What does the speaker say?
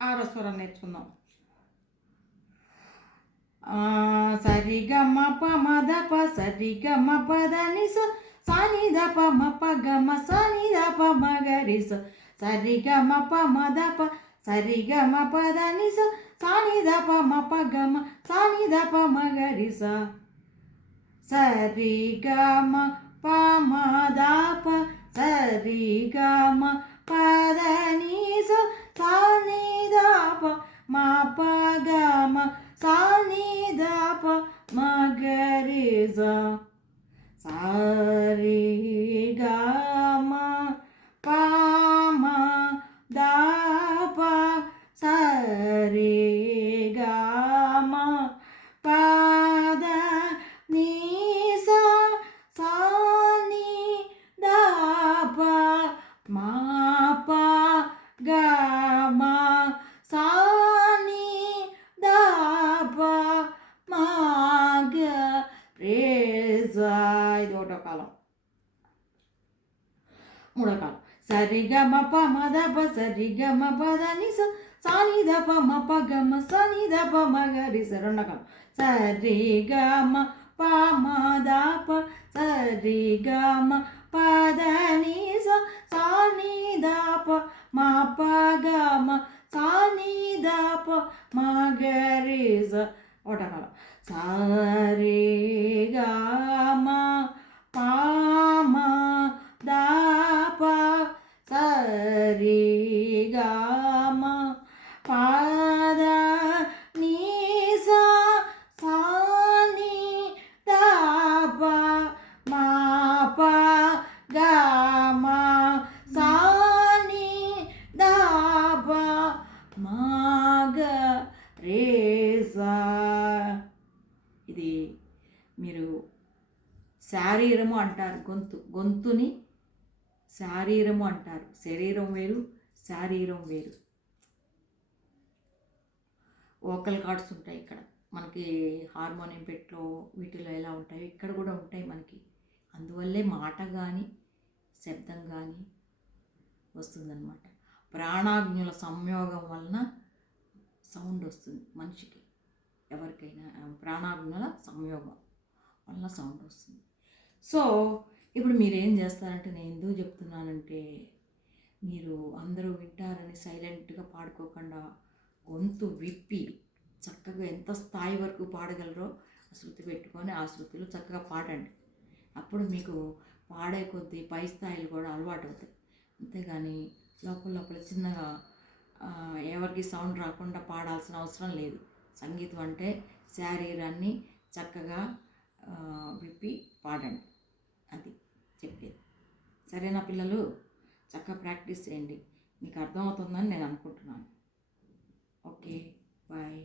ఆరో స్వరం నేర్చుకుందాం. సరి గ మ ప మ ద ప సరి గ మ ప ద ని స సా ని ద ప మ ప గ మ సా ని ద ప మ గ రి స సరి గ మ ప మ ద ప సరి గ మ ప ద ని స సా ని ద ప మ ప గ మ సా ని ద ప మ గ రి స సరి గ మ ప మ ద ప సరి గ మ ప ద ని స సా ని ద ప మ ప గ మ సా ని ద ప మ గ రి స సా రి గ మ ప మ ద ప స రి గ మ ప ద ని స సా ని ద ప మ ప గ మ సా ని ద ప మ గ రే స. ఇది ఒకటో కాలం. మూడో కాలం. సరి గ మ ప మ ద ప సరి గ మ ప ద ని స సా ని ద ప మ ప గ మ సా ని ద ప మ గ రి స. రెండో కాలం. సరి గ మ ప మ ద ప సరి గ మ ప ద ని స సా ని ద ప మ ప గ మ సా ని ద ప మ గ రి స. ఒకటో కాలం. సరి గ మ ప మ ద ప సరి గ మ ప ద ని స సా ని ద ప మ ప గ మ సా ని ద ప మ గ రే స. ఇది మీరు శారీరము అంటారు. గొంతుని శారీరము అంటారు. శరీరం వేరు, శారీరం వేరు. వోకల్ కార్డ్స్ ఉంటాయి ఇక్కడ మనకి. హార్మోనియం పెట్లో వీటిలో ఎలా ఉంటాయో ఇక్కడ కూడా ఉంటాయి మనకి. అందువల్లే మాట కానీ శబ్దం కానీ వస్తుందన్నమాట. ప్రాణాగ్నుల సంయోగం వలన సౌండ్ వస్తుంది మనిషికి. ఎవరికైనా ప్రాణాగ్నుల సంయోగం వలన సౌండ్ వస్తుంది. సో ఇప్పుడు మీరేం చేస్తారంటే, నేను ఎందుకు చెప్తున్నానంటే, మీరు అందరూ వింటారని సైలెంట్గా పాడుకోకుండా గొంతు విప్పి చక్కగా ఎంత స్థాయి వరకు పాడగలరో శృతి పెట్టుకొని ఆ శృతిలో చక్కగా పాడండి. అప్పుడు మీకు పాడే కొద్దీ పై స్థాయిలు కూడా అలవాటు అవుతాయి. అంతేగాని లోపల చిన్నగా ఎవరికి సౌండ్ రాకుండా పాడాల్సిన అవసరం లేదు. సంగీతం అంటే శరీరాన్ని చక్కగా విప్పి పాడండి. అది చెప్పేది. సరేనా పిల్లలు? చక్కగా ప్రాక్టీస్ చేయండి. మీకు అర్థమవుతుందని నేను అనుకుంటున్నాను. Okay, bye.